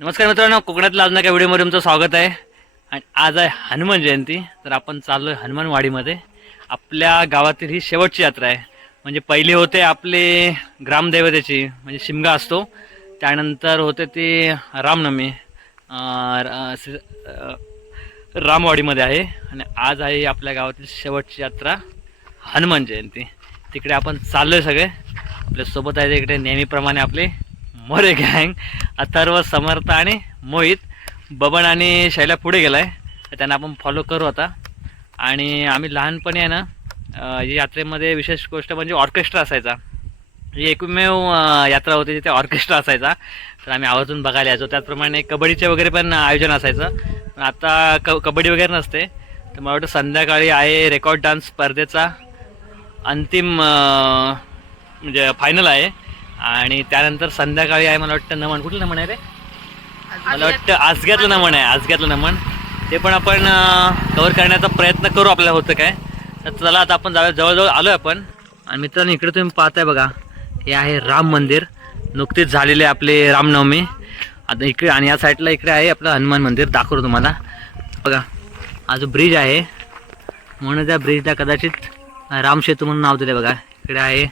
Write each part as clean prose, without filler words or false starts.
नमस्कार मित्रांनो, कोकणातल्या अजून एका व्हिडिओमध्ये तुमचं स्वागत आहे. आणि आज आहे हनुमान जयंती. तर आपण चाललो आहे हनुमानवाडीमध्ये. आपल्या गावातील ही शेवटची यात्रा आहे. म्हणजे पहिली होते आपले ग्रामदैवतेची म्हणजे शिमगा असतो, त्यानंतर होते ती रामनवमी रामवाडीमध्ये आहे. आणि आज आहे आपल्या गावातील शेवटची यात्रा हनुमान जयंती. तिकडे आपण चाललो आहे सगळे. आपल्यासोबत आहे इकडे नेहमीप्रमाणे आपले मोरे गँग, अथर्व, समर्थ आणि मोहित. बबन आणि शैला पुढे गेला आहे, त्यांना आपण फॉलो करू आता. आणि आम्ही लहानपणी आहे ना, यात्रेमध्ये विशेष गोष्ट म्हणजे ऑर्केस्ट्रा असायचा. ही एकमेव यात्रा होती जिथे ऑर्केस्ट्रा असायचा. तर आम्ही आवर्जून बघायला यायचो. त्याचप्रमाणे कबड्डीचे वगैरे पण आयोजन असायचं. पण आता कबड्डी वगैरे नसते. तर मला वाटतं संध्याकाळी आहे रेकॉर्ड डान्स स्पर्धेचा अंतिम म्हणजे फायनल आहे. आणि त्यानंतर संध्याकाळी आहे मला वाटतं नमन. कुठलं नमन आहे रे? मला वाटतं आजग्यातलं नमन आहे. आजग्यातलं नमन ते पण आपण कव्हर करण्याचा प्रयत्न करू. आपल्याला होतं काय तर चला आता आपण जवळजवळ आलो आहे आपण. आणि मित्रांनो, इकडे तुम्ही पाहताय बघा, हे आहे राम मंदिर. नुकतीच झालेले आपले रामनवमी. आता इकडे आणि या साईडला इकडे आहे आपलं हनुमान मंदिर. दाखवतो तुम्हाला बघा. हा जो ब्रिज आहे म्हणून त्या ब्रिजला कदाचित रामसेतू म्हणून नाव दिले बघा. इकडे आहे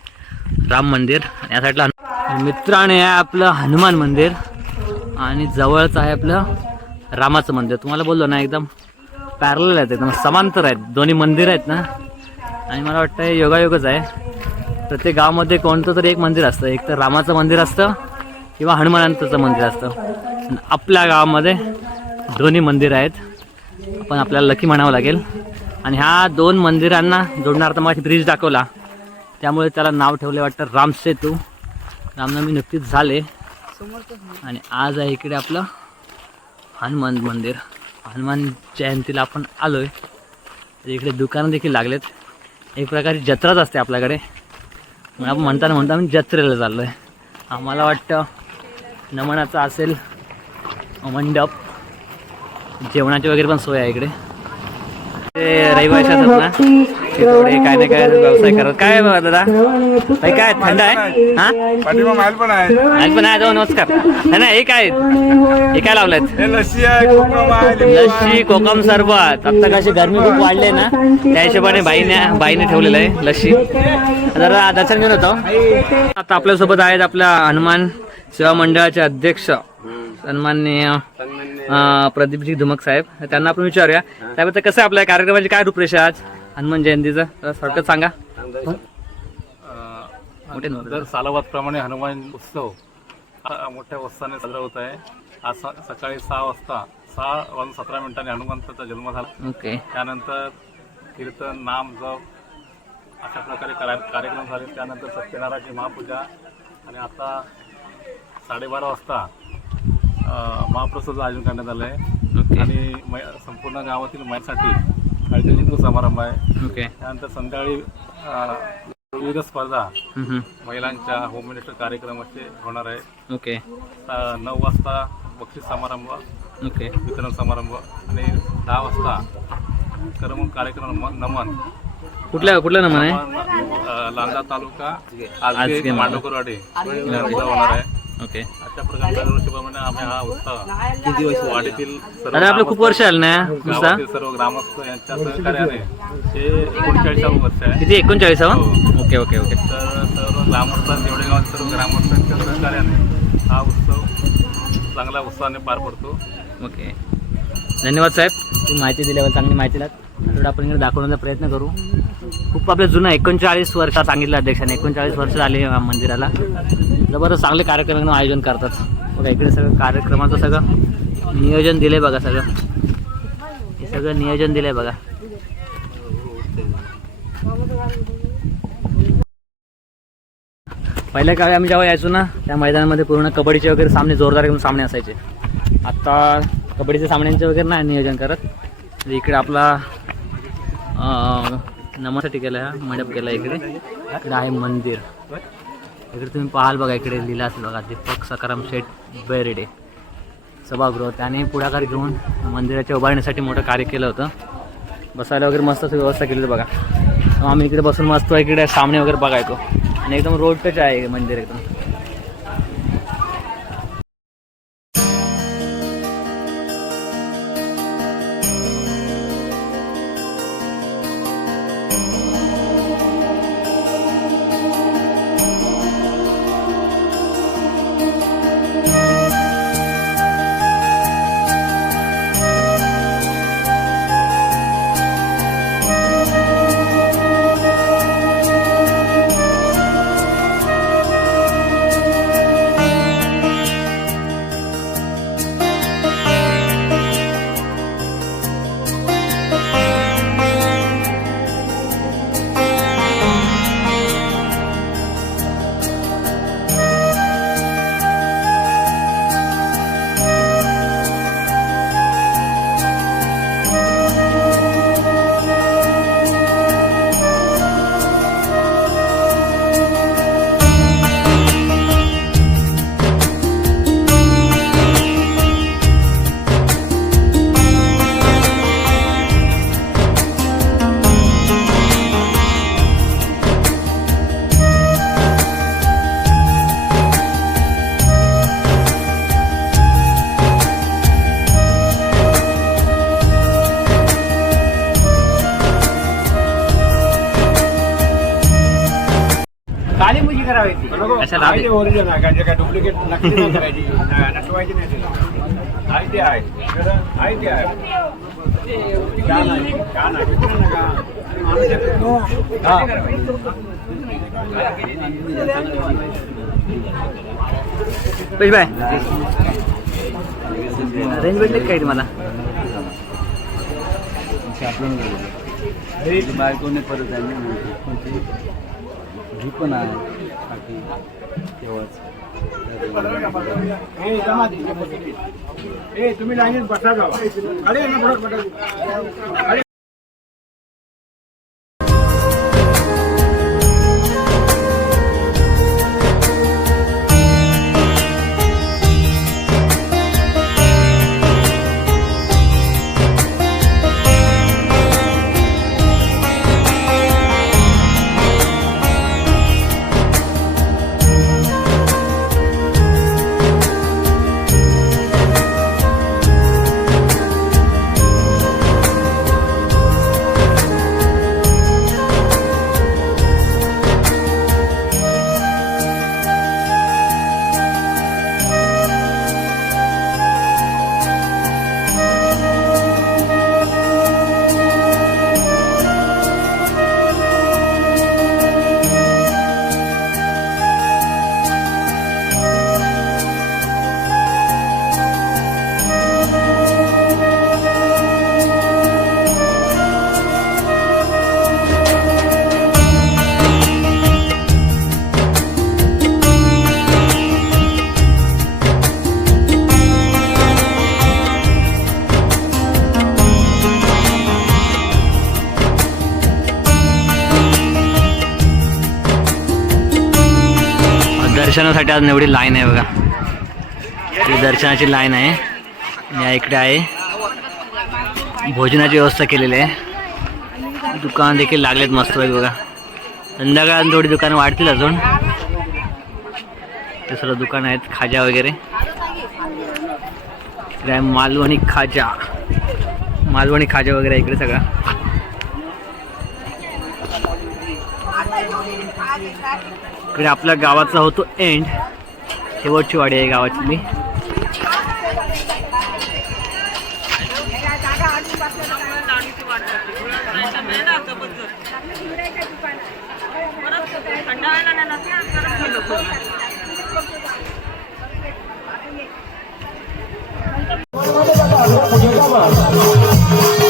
राम मंदिर आणि या साईडला मित्राने आहे आपलं हनुमान मंदिर. आणि जवळच आहे आपलं रामाचं मंदिर. तुम्हाला बोललो ना, एकदम पॅरलल आहेत, एकदम समांतर आहेत दोन्ही मंदिर आहेत ना. आणि मला वाटतं हे योगायोगच आहे. प्रत्येक गावामध्ये कोणतं तरी एक मंदिर असतं. एक तर रामाचं मंदिर असतं किंवा हनुमंताचं मंदिर असतं. आपल्या गावामध्ये दोन्ही मंदिर आहेत. आपण आपल्याला लकी म्हणावं लागेल. आणि ह्या दोन मंदिरांना जोडणार तर माझी ब्रिज दाखवला, त्यामुळे त्याला नाव ठेवले वाटतं रामसेतू. रामनवमी नुकतीच झाले आणि आज आहे इकडे आपलं हनुमान मंदिर. हनुमान जयंतीला आपण आलो आहे. इकडे दुकानं देखील लागलेत. एक प्रकारची जत्राच असते आपल्याकडे. मग आपण म्हणता आम्ही जत्रेला चाललो आहे. आम्हाला वाटतं नमनाचा असेल मंडप, जेवणाची वगैरे पण सोय आहे इकडे. ते रहिवासी असतात ना, ते थोडे काय ना काय व्यवसाय करत. काय दादा भाई, काय थंड आहे? हा, माल पण आहे. माल पण आहे. जाऊ नमस्कार. नाही हे काय, हे काय लावलेत? लस्सी आहे, कोकम आहे, लस्सी, कोकम, सरबत. आता कशी गरमी खूप वाढली ना, त्या हिशोबाने बाईने ठेवलेलं आहे लस्सी. जरा दर्शन घेऊन होतो. आता आपल्यासोबत आहेत आपल्या हनुमान सेवा मंडळाचे अध्यक्ष सन्माननीय प्रदीपजी धुमक साहेब. त्यांना आपण विचारूया त्याबद्दल कसं आपल्या कार्यक्रमाची काय रूपरेषा आज हनुमान जयंतीचं थोडक्यात सांगा. दर सालाबादप्रमाणे हनुमान उत्सव मोठ्या उत्साहाने साजरा होत आहे. आज सकाळी 6:17 हनुमंताचा जन्म झाला. ओके. त्यानंतर कीर्तन, नाम, जप अशा प्रकारे कार्यक्रम झाले. त्यानंतर सत्यनारायणाची महापूजा आणि आता 12:30 वाजता महाप्रसादाचं आयोजन करण्यात आलं आहे. आणि संपूर्ण गावातील महिलांसाठी हळदी कुंकू समारंभ आहे. ओके. त्यानंतर संध्याकाळी विविध स्पर्धा महिलांच्या, होम मिनिस्टर कार्यक्रम असे होणार आहे. ओके. 9 वाजता बक्षीस समारंभ, ओके, वितरण समारंभ आणि 10 वाजता करमणूक कार्यक्रम नमन. कुठलं नमन आहे? लांजा तालुका आजगे मांडवकरवाडी होणार आहे. ओके. अशा प्रकारे दरवर्षीप्रमाणे आम्ही हा उत्सव वाडीतील अरे आपलं खूप वर्ष आलं ना गावातील सर्व ग्रामस्थ यांच्या सहकार्याने हे 39 वर्ष आहे. किती? 39. Okay okay okay. तर सर्व ग्रामस्थ, जेवढे गावात सर्व ग्रामस्थांच्या सहकार्याने हा उत्सव चांगल्या उत्साहाने पार पडतो. ओके. धन्यवाद साहेब, तुम्ही माहिती दिल्यावर. चांगली माहिती दिलात. थोडं आपण इकडे दाखवण्याचा प्रयत्न करू. खूप आपलं जुनं 39 वर्ष सांगितलं अध्यक्षाने. 39 वर्ष झाले मंदिराला. जबरदस्त चांगले कार्यक्रम आयोजन करतात बघा. इकडे सगळं कार्यक्रमाचं सगळं नियोजन दिलंय बघा. हे सगळं नियोजन दिलंय बघा. पहिल्या काळी आम्ही जेव्हा यायचो ना, त्या मैदानामध्ये पूर्ण कबड्डीचे वगैरे सामने, जोरदार एकदम सामने असायचे. आता कबड्डीच्या सामन्यांचे वगैरे नाही नियोजन करत. इकडे आपला नमनासाठी केला आहे, मंडप केला. इकडे आहे मंदिर. इकडे तुम्ही पाहाल बघा, इकडे लिहिलं असेल बघा, दीपक सकाराम शेठ बेर्डे सभागृह. त्याने पुढाकार घेऊन मंदिराच्या उभारण्यासाठी मोठं कार्य केलं होतं. बसायला वगैरे मस्त व्यवस्था केली बघा. आम्ही इकडे बसून मस्त इकडे सामने वगैरे बघायचो. आणि एकदम रोड टच आहे मंदिर एकदम. कशाला आधी? ओरिजिनल आहे का जे काय डुप्लिकेट नक्की नाही करायची नटवायची नाही तिला. आहे ते आहे आहे ते आहे छान आहे छान आहे का? माणूस येतो. हा. पैश बाय रेंज भेटले काय तुम्हाला? बायकोने परत आहे ही पण आहे बाकी तेव्हाच तुम्ही लाईनीत बसा जावा. अरे ना पुढं बसा. अरे दर्शनासाठी आज एवढी लाईन आहे बघा. ही दर्शनाची लाईन आहे. या इकडे आहे भोजनाची व्यवस्था केलेली आहे. दुकान देखील लागलेत मस्त आहे बघा. संध्याकाळी थोडी दुकानं वाढतील अजून. दुसरं दुकान आहेत खाजा वगैरे. इकडे आहे मालवणी खाजा वगैरे इकडे सगळं. इकडे आपल्या गावाचा होतो एंड. शेवटची वाडी आहे गावाची.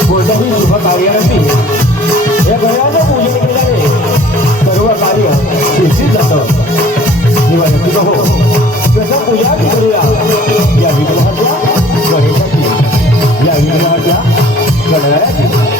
कोणत्याही शुभ कार्यासाठी या घराचं पूजन केल्याने सर्व कार्य सिद्धीत जातं. निवांत हो प्रथम पूजा करूया या विग्रहाच्या गणेशाची, या विग्रहाच्या गणरायाची.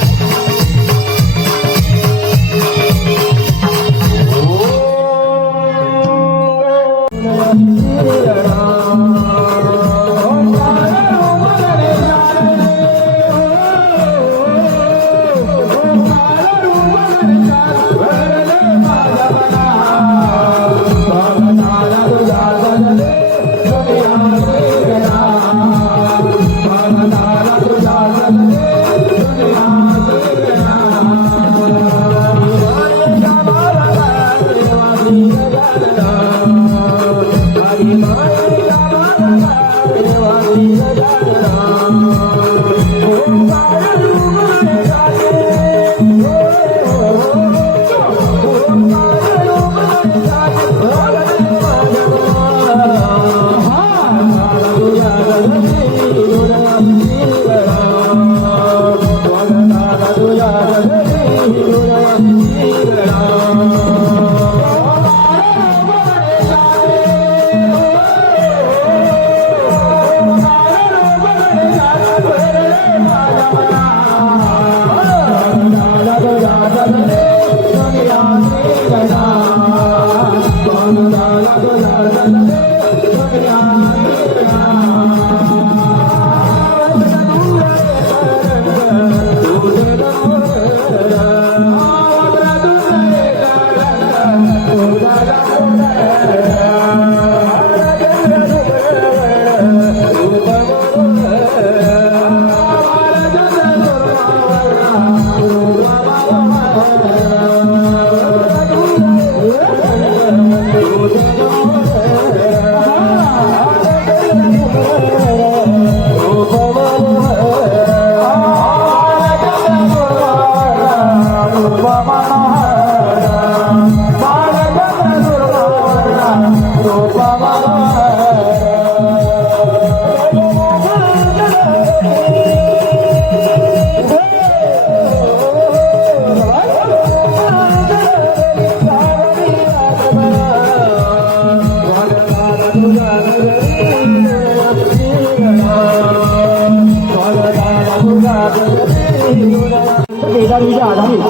विजय आधारित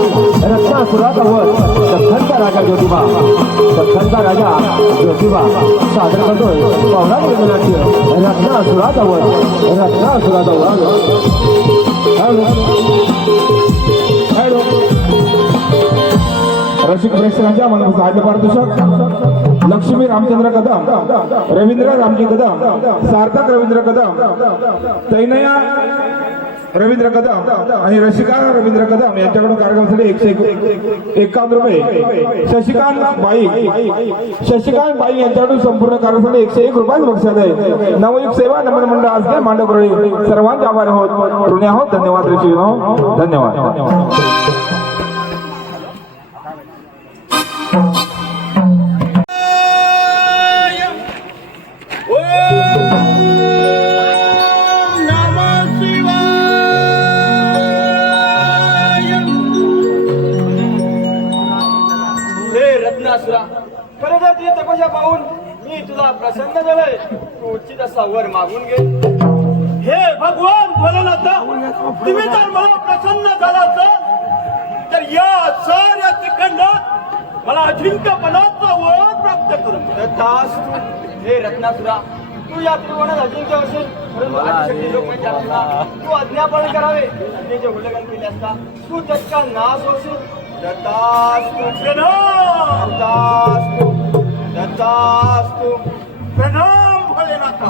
रत्नासुराचा वध दख्खनचा राजा ज्योतिबा सादर करतोय पौराणिक नाट्य रत्नासुराचा वध. रसिक प्रेक्षकांच्या मनापासून आद्य पारितोषिक लक्ष्मी रामचंद्र कदम, रवींद्र रामजी कदम, सार्थक रवींद्र कदम, तैनया रवींद्र कदम आणि रसिका रवींद्र कदम यांच्याकडून कार्यक्रमासाठी 151 रुपये. शशिकांत बाई यांच्याकडून संपूर्ण कार्यक्रमासाठी 101 रुपये बक्षीस आहे. नवयुग सेवा नमन मंडळ आज मांडवकरळी सर्वांचे आभार आहोत, ऋणी आहोत. धन्यवाद ऋषी, धन्यवाद. खरं तर तुझी तपस्या पाहून मी तुला प्रसन्न झालोय. तू उचित असा वर मागून घे. हे भगवान भोलेनाथ, तुम्ही जर मला प्रसन्न झाला तर या साऱ्या तिखंडात मला अजिंक्यपणाचा वर प्राप्त करून दास. हे रत्नासुरा, तू या त्रिकोणात अजिंक्य असेल तू आज्ञापालन करावे. जे उल्लंघन केले असता तू त्याचा नाश होशील. दत्तास्तु प्रणाम भोलेनाथ.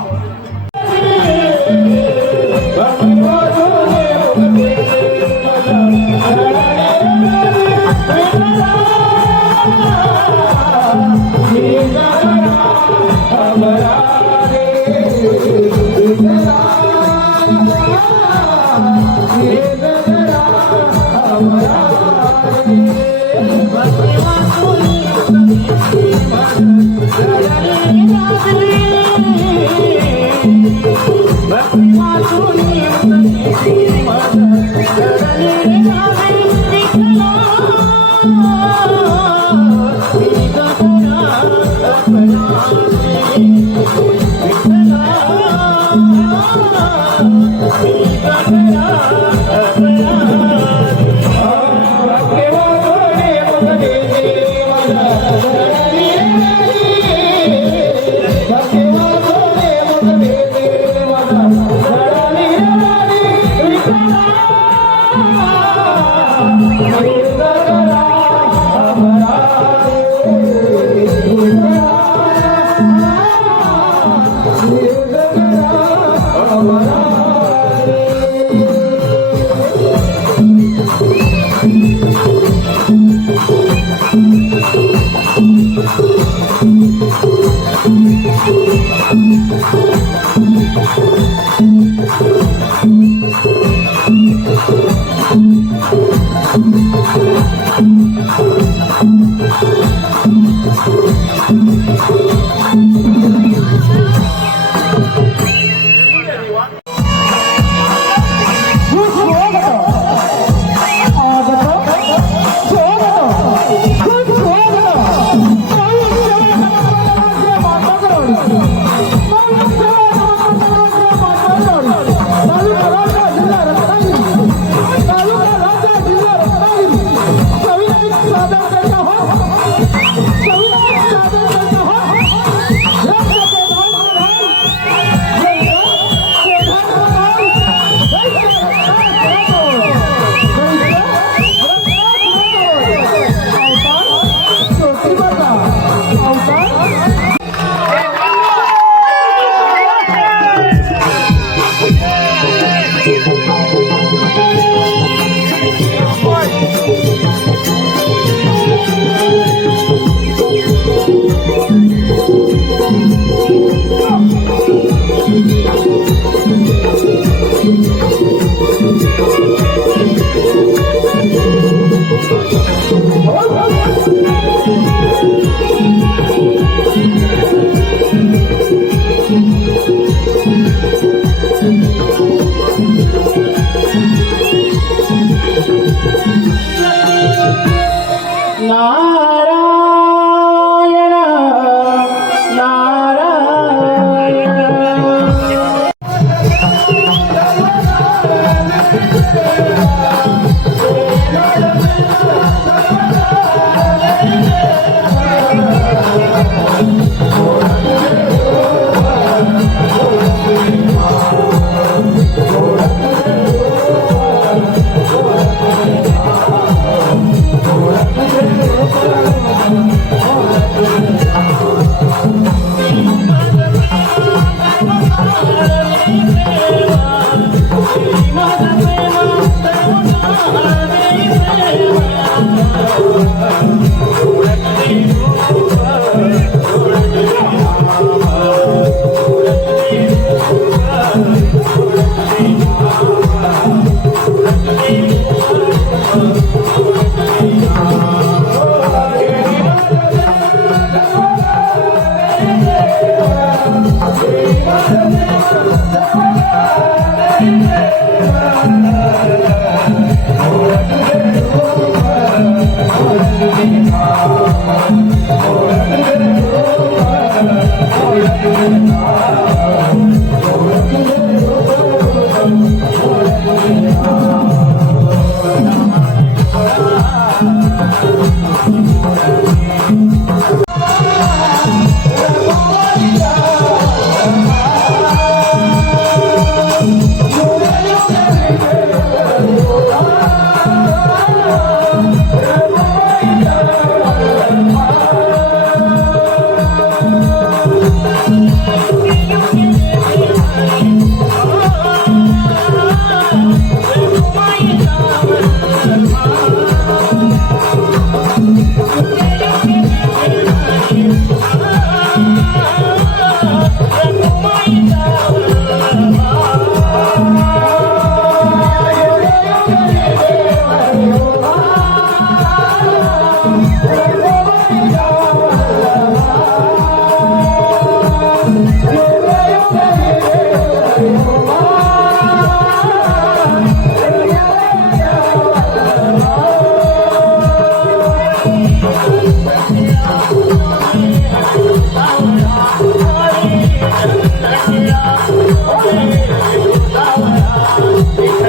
Thank you.